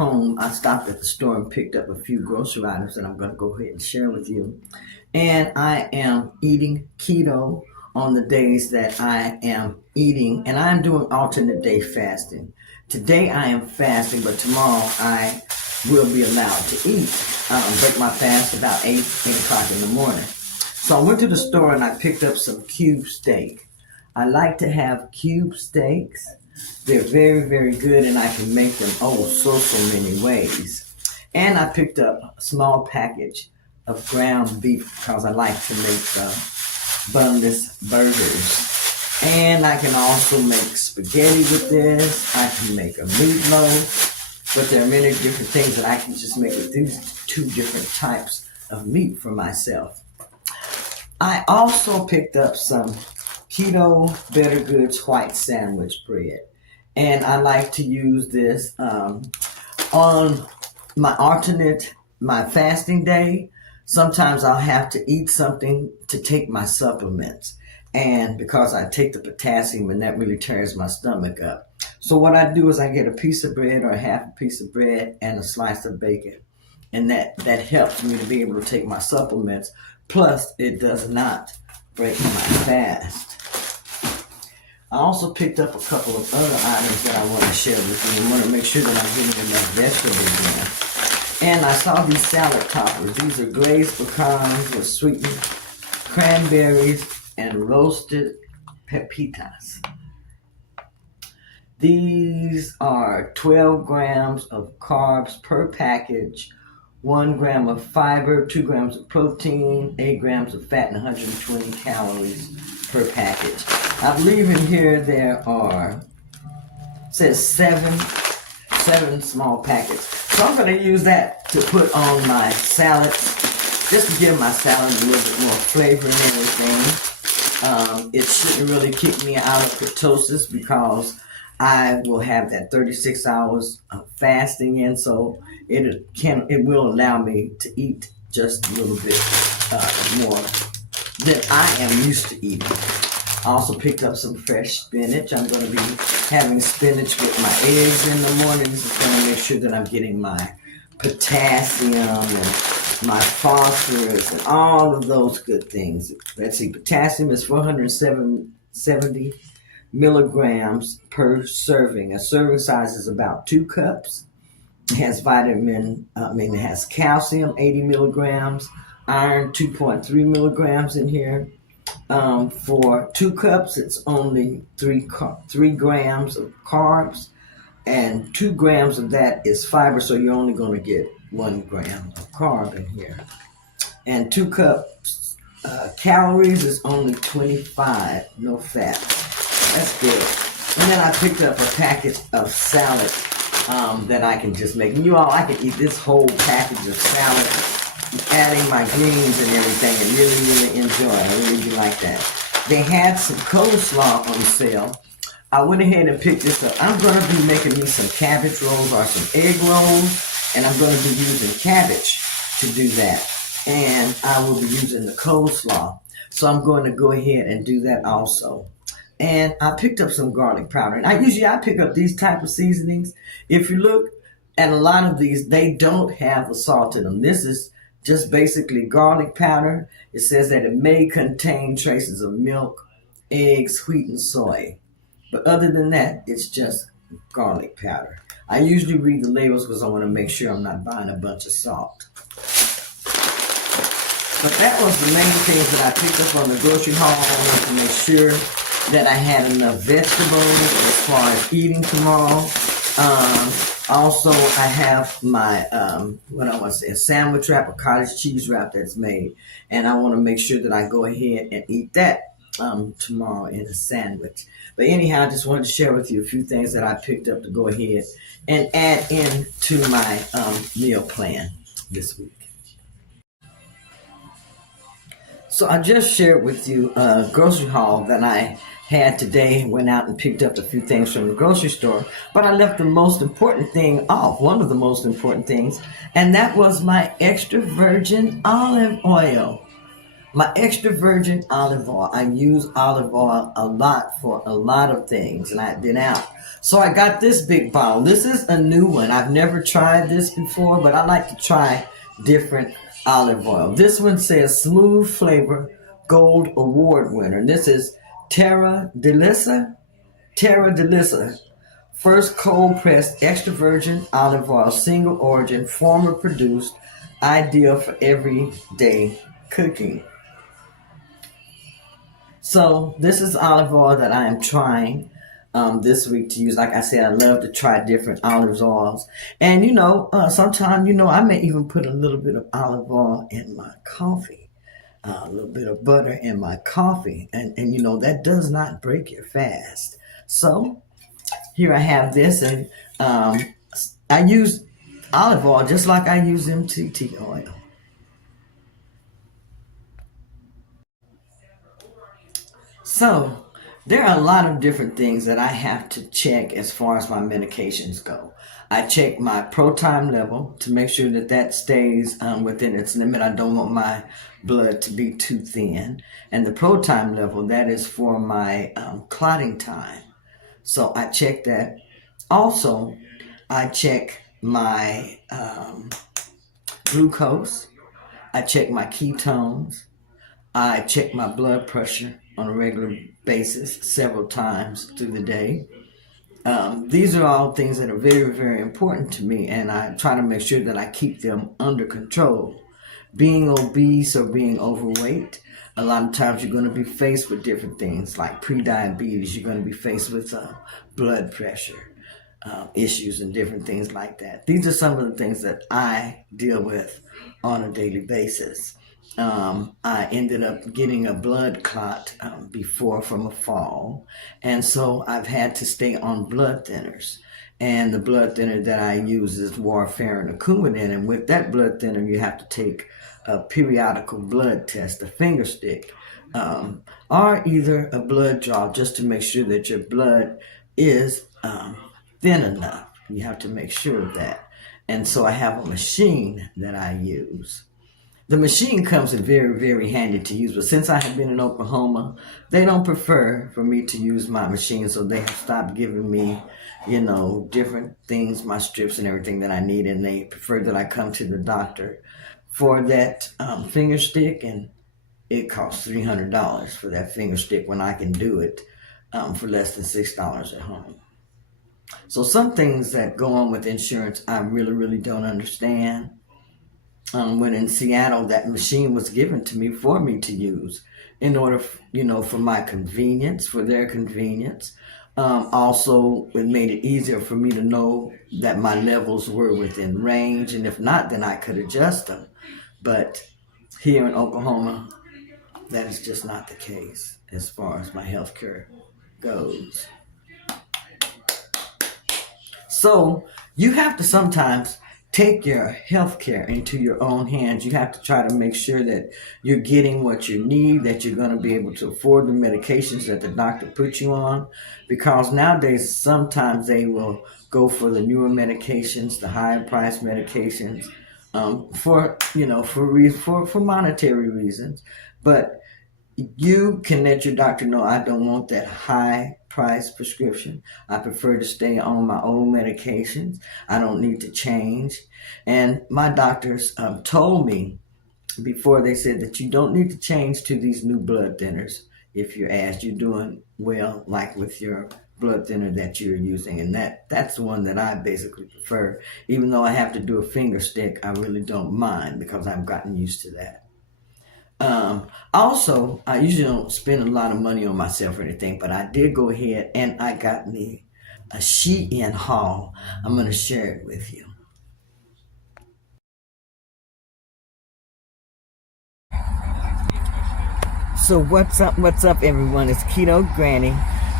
home, I stopped at the store and picked up a few grocery items that I'm going to go ahead and share with you. And I am eating keto on the days that I am eating, and I'm doing alternate day fasting. Today I am fasting, but tomorrow I will be allowed to eat. Break my fast about 8 o'clock in the morning. So I went to the store and I picked up some cube steak. I like to have cube steaks. They're very, very good, and I can make them so many ways. And I picked up a small package of ground beef because I like to make bunless burgers. And I can also make spaghetti with this. I can make a meatloaf. But there are many different things that I can just make with these two different types of meat for myself. I also picked up some Keto Better Goods white sandwich bread. And I like to use this on my fasting day. Sometimes I'll have to eat something to take my supplements. And because I take the potassium, and that really tears my stomach up. So what I do is I get a piece of bread or a half a piece of bread and a slice of bacon. And that helps me to be able to take my supplements. Plus, it does not break my fast. I also picked up a couple of other items that I want to share with you. I want to make sure that I'm getting enough vegetables in. And I saw these salad toppers. These are glazed pecans with sweetened cranberries and roasted pepitas. These are 12 grams of carbs per package, 1 gram of fiber, 2 grams of protein, 8 grams of fat, and 120 calories per package. I believe in here there are, it says seven small packets. So I'm going to use that to put on my salad, just to give my salad a little bit more flavor and everything. It shouldn't really kick me out of ketosis because I will have that 36 hours of fasting in, so it will allow me to eat just a little bit more than I am used to eating. I also picked up some fresh spinach. I'm going to be having spinach with my eggs in the morning. This is going to make sure that I'm getting my potassium and my phosphorus and all of those good things. Let's see, potassium is 470 milligrams per serving. A serving size is about 2 cups. It has it has calcium, 80 milligrams, iron, 2.3 milligrams in here. For 2 cups, it's only 3 grams of carbs, and 2 grams of that is fiber, so you're only going to get 1 gram of carb in here. And 2 cups calories is only 25, no fat. That's good. And then I picked up a package of salad that I can just make. And you all, I can eat this whole package of salad, adding my greens and everything, and really enjoy it. I really do like that. They had some coleslaw on sale. I went ahead and picked this up. I'm going to be making me some cabbage rolls or some egg rolls. And I'm going to be using cabbage to do that. And I will be using the coleslaw. So I'm going to go ahead and do that also. And I picked up some garlic powder. And I pick up these type of seasonings. If you look at a lot of these, they don't have the salt in them. This is just basically garlic powder. It says that it may contain traces of milk, eggs, wheat, and soy. But other than that, it's just garlic powder. I usually read the labels because I want to make sure I'm not buying a bunch of salt. But that was the main things that I picked up on the grocery haul. I wanted to make sure that I had enough vegetables as far as eating tomorrow. Also, I have my, a sandwich wrap, a cottage cheese wrap that's made. And I want to make sure that I go ahead and eat that tomorrow in a sandwich. But anyhow, I just wanted to share with you a few things that I picked up to go ahead and add in to my meal plan this week. So I just shared with you a grocery haul that I had today. Went out and picked up a few things from the grocery store, but I left the most important thing off, one of the most important things, and that was my extra virgin olive oil. My extra virgin olive oil. I use olive oil a lot for a lot of things, and I've been out. So I got this big bottle. This is a new one. I've never tried this before, but I like to try different olive oil. This one says Smooth Flavor Gold Award winner. This is Terra Delissa. Terra Delissa. First cold pressed extra virgin olive oil, single origin, farmer produced, ideal for everyday cooking. So this is olive oil that I am trying this week to use. Like I said, I love to try different olive oils. And sometimes, I may even put a little bit of olive oil in my coffee, a little bit of butter in my coffee. And that does not break your fast. So here I have this, and I use olive oil just like I use MCT oil. So there are a lot of different things that I have to check as far as my medications go. I check my protein level to make sure that stays within its limit. I don't want my blood to be too thin. And the protein level, that is for my clotting time. So I check that. Also, I check my glucose. I check my ketones. I check my blood pressure on a regular basis several times through the day. These are all things that are very, very important to me, and I try to make sure that I keep them under control. Being obese or being overweight, a lot of times you're going to be faced with different things like prediabetes. You're going to be faced with blood pressure issues and different things like that. These are some of the things that I deal with on a daily basis. I ended up getting a blood clot before from a fall, and so I've had to stay on blood thinners. And the blood thinner that I use is warfarin and Coumadin, and with that blood thinner, you have to take a periodical blood test, a finger stick, or either a blood draw, just to make sure that your blood is thin enough. You have to make sure of that. And so I have a machine that I use. The machine comes in very, very handy to use, but since I have been in Oklahoma, they don't prefer for me to use my machine, so they have stopped giving me, different things, my strips and everything that I need, and they prefer that I come to the doctor for that finger stick, and it costs $300 for that finger stick when I can do it for less than $6 at home. So some things that go on with insurance, I really, really don't understand. When in Seattle, that machine was given to me for me to use in order, for my convenience, for their convenience. Also, it made it easier for me to know that my levels were within range, and if not, then I could adjust them. But here in Oklahoma, that is just not the case as far as my health care goes. So you have to sometimes take your health care into your own hands. You have to try to make sure that you're getting what you need, that you're going to be able to afford the medications that the doctor puts you on. Because nowadays, sometimes they will go for the newer medications, the higher priced medications, for monetary reasons. But you can let your doctor know, I don't want that high price prescription. I prefer to stay on my old medications. I don't need to change. And my doctors told me before, they said that you don't need to change to these new blood thinners if you're asked. You're doing well, like with your blood thinner that you're using. And that's the one that I basically prefer. Even though I have to do a finger stick, I really don't mind because I've gotten used to that. Also, I usually don't spend a lot of money on myself or anything, but I did go ahead and I got me a Shein haul. I'm going to share it with you. So what's up everyone? It's Keto Granny.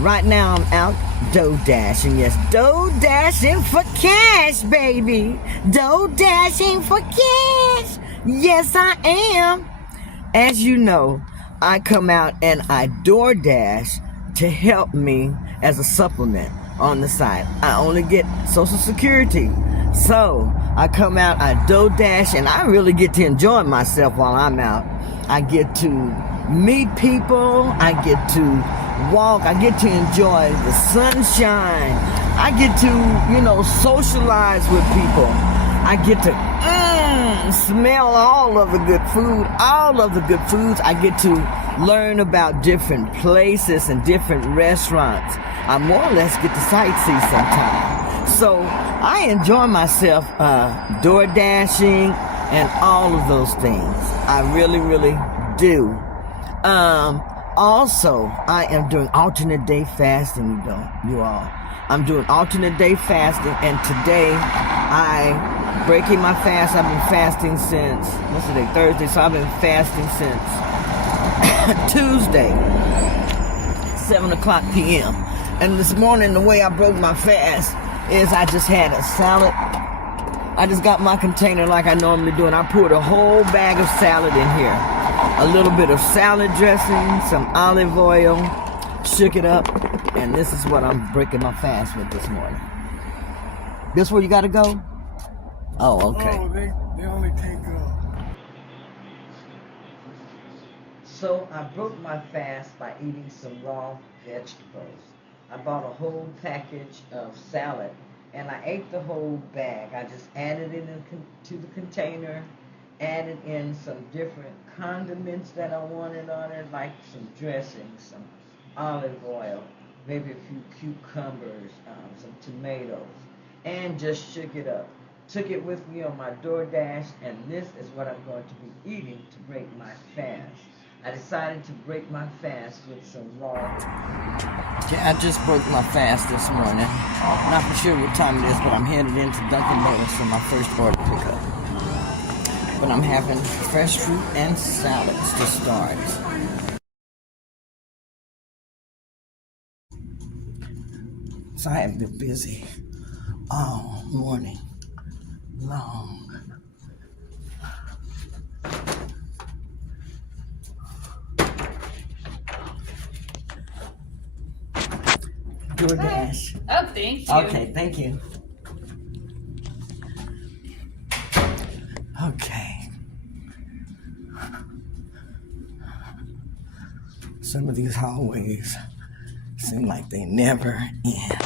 Right now I'm out dough dashing. Yes, dough dashing for cash, baby. Dough dashing for cash. Yes, I am. As you know, I come out and I DoorDash to help me as a supplement on the side. I only get Social Security. So I come out, I DoorDash, and I really get to enjoy myself while I'm out. I get to meet people. I get to walk. I get to enjoy the sunshine. I get to, socialize with people. I get to smell all of the good food, all of the good foods. I get to learn about different places and different restaurants. I more or less get to sightsee sometimes. So I enjoy myself door dashing and all of those things. I really, really do. Also, I am doing alternate day fasting, you all. I'm doing alternate day fasting, and today I'm breaking my fast. I've been fasting since, what's today, Thursday, so I've been fasting since Tuesday, 7 o'clock p.m. And this morning, the way I broke my fast is I just had a salad. I just got my container like I normally do, and I poured a whole bag of salad in here. A little bit of salad dressing, some olive oil, shook it up, and this is what I'm breaking my fast with this morning. This where you gotta go? Oh, okay. Oh, they only take So I broke my fast by eating some raw vegetables. I bought a whole package of salad, and I ate the whole bag. I just added it to the container, added in some different condiments that I wanted on it, like some dressing, some olive oil, maybe a few cucumbers, some tomatoes, and just shook it up. Took it with me on my DoorDash, and this is what I'm going to be eating to break my fast. I decided to break my fast with some raw. Okay, I just broke my fast this morning. Not for sure what time it is, but I'm headed into Dunkin' Donuts for my first order pickup. But I'm having fresh fruit and salads to start. So I have been busy all morning long. DoorDash. Oh, thank you. Okay, thank you. Okay. Some of these hallways seem like they never end.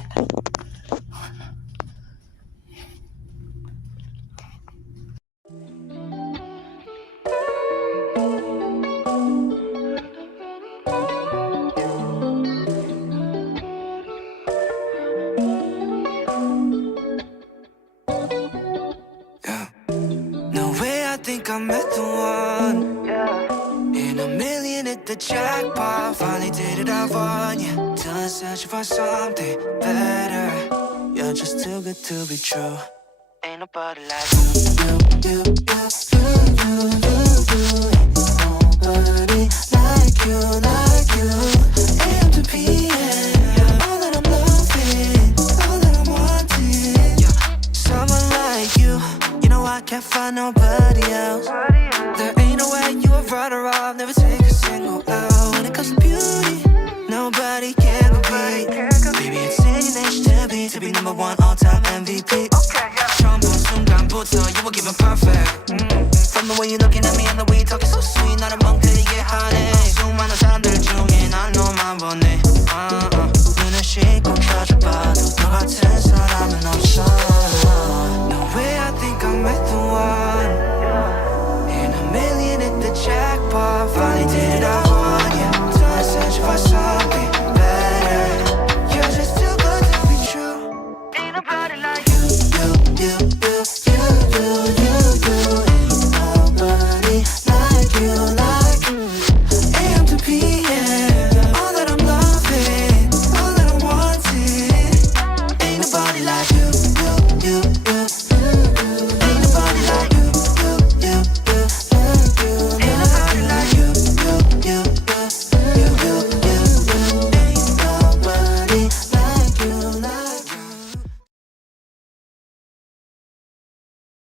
I met the one, in a million at the jackpot. Finally did it, I won, yeah. Done searching for something better. You're just too good to be true. Ain't nobody like you. Ain't nobody like you. AM to PM, all that I'm loving, all that I'm wanting, yeah. Someone like you, you know I can't find nobody else. There ain't no way you a runner-up, never take a single L. When it comes to beauty, nobody can compete. Baby, it's in your nature to be number one all-time MVP. 처음 본 순간부터 you were given perfect. From the way you looking